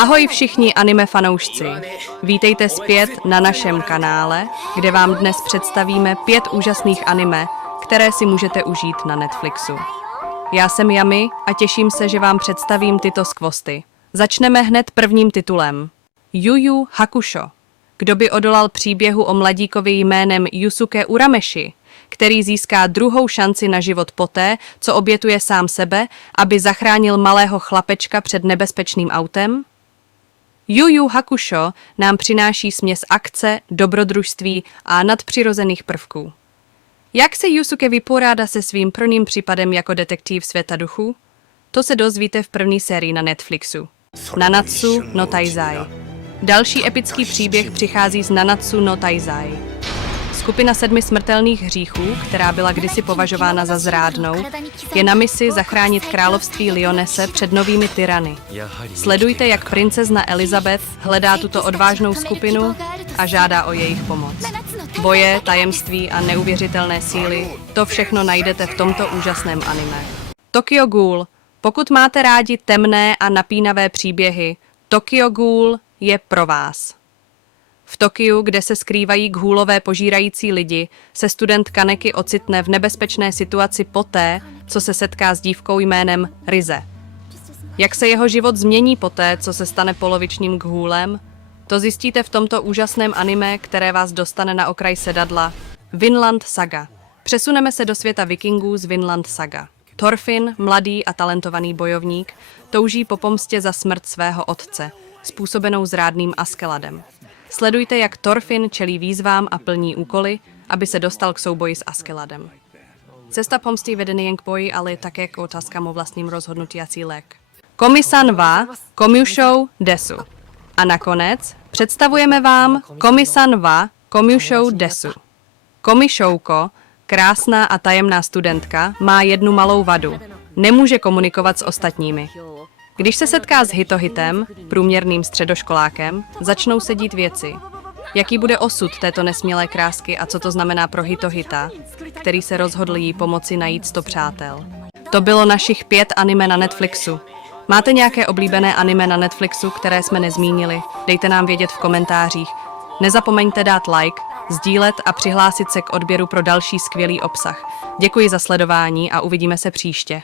Ahoj všichni anime fanoušci. Vítejte zpět na našem kanále, kde vám dnes představíme 5 úžasných anime, které si můžete užít na Netflixu. Já jsem Yami a těším se, že vám představím tyto skvosty. Začneme hned prvním titulem. Yu Yu Hakusho. Kdo by odolal příběhu o mladíkovi jménem Yusuke Urameshi, který získá druhou šanci na život poté, co obětuje sám sebe, aby zachránil malého chlapečka před nebezpečným autem? Yu Yu Hakusho nám přináší směs akce, dobrodružství a nadpřirozených prvků. Jak se Yusuke vypořádá se svým prvním případem jako detektiv světa duchů? To se dozvíte v první sérii na Netflixu. Nanatsu no Taizai. Další epický příběh přichází z Nanatsu no Taizai. Skupina 7 smrtelných hříchů, která byla kdysi považována za zrádnou, je na misi zachránit království Lyonesse před novými tyrany. Sledujte, jak princezna Elizabeth hledá tuto odvážnou skupinu a žádá o jejich pomoc. Boje, tajemství a neuvěřitelné síly, to všechno najdete v tomto úžasném anime. Tokyo Ghoul. Pokud máte rádi temné a napínavé příběhy, Tokyo Ghoul je pro vás. V Tokiu, kde se skrývají ghulové požírající lidi, se student Kaneki ocitne v nebezpečné situaci poté, co se setká s dívkou jménem Rize. Jak se jeho život změní poté, co se stane polovičním ghulem? To zjistíte v tomto úžasném anime, které vás dostane na okraj sedadla. Vinland Saga. Přesuneme se do světa vikingů z Vinland Saga. Thorfinn, mladý a talentovaný bojovník, touží po pomstě za smrt svého otce, způsobenou zrádným Askeladem. Sledujte, jak Thorfinn čelí výzvám a plní úkoly, aby se dostal k souboji s Askeladem. Cesta pomsty vede nejen k boji, ale také k otázkám o vlastním rozhodnutí a cílech. Komi-san wa Komyushou desu. A nakonec představujeme vám Komi-san wa Komyushou desu. Komi Shouko, krásná a tajemná studentka, má jednu malou vadu. Nemůže komunikovat s ostatními. Když se setká s Hitohitem, průměrným středoškolákem, začnou se dít věci. Jaký bude osud této nesmělé krásky a co to znamená pro Hitohita, který se rozhodl jí pomoci najít 100 přátel. To bylo našich 5 anime na Netflixu. Máte nějaké oblíbené anime na Netflixu, které jsme nezmínili? Dejte nám vědět v komentářích. Nezapomeňte dát like, sdílet a přihlásit se k odběru pro další skvělý obsah. Děkuji za sledování a uvidíme se příště.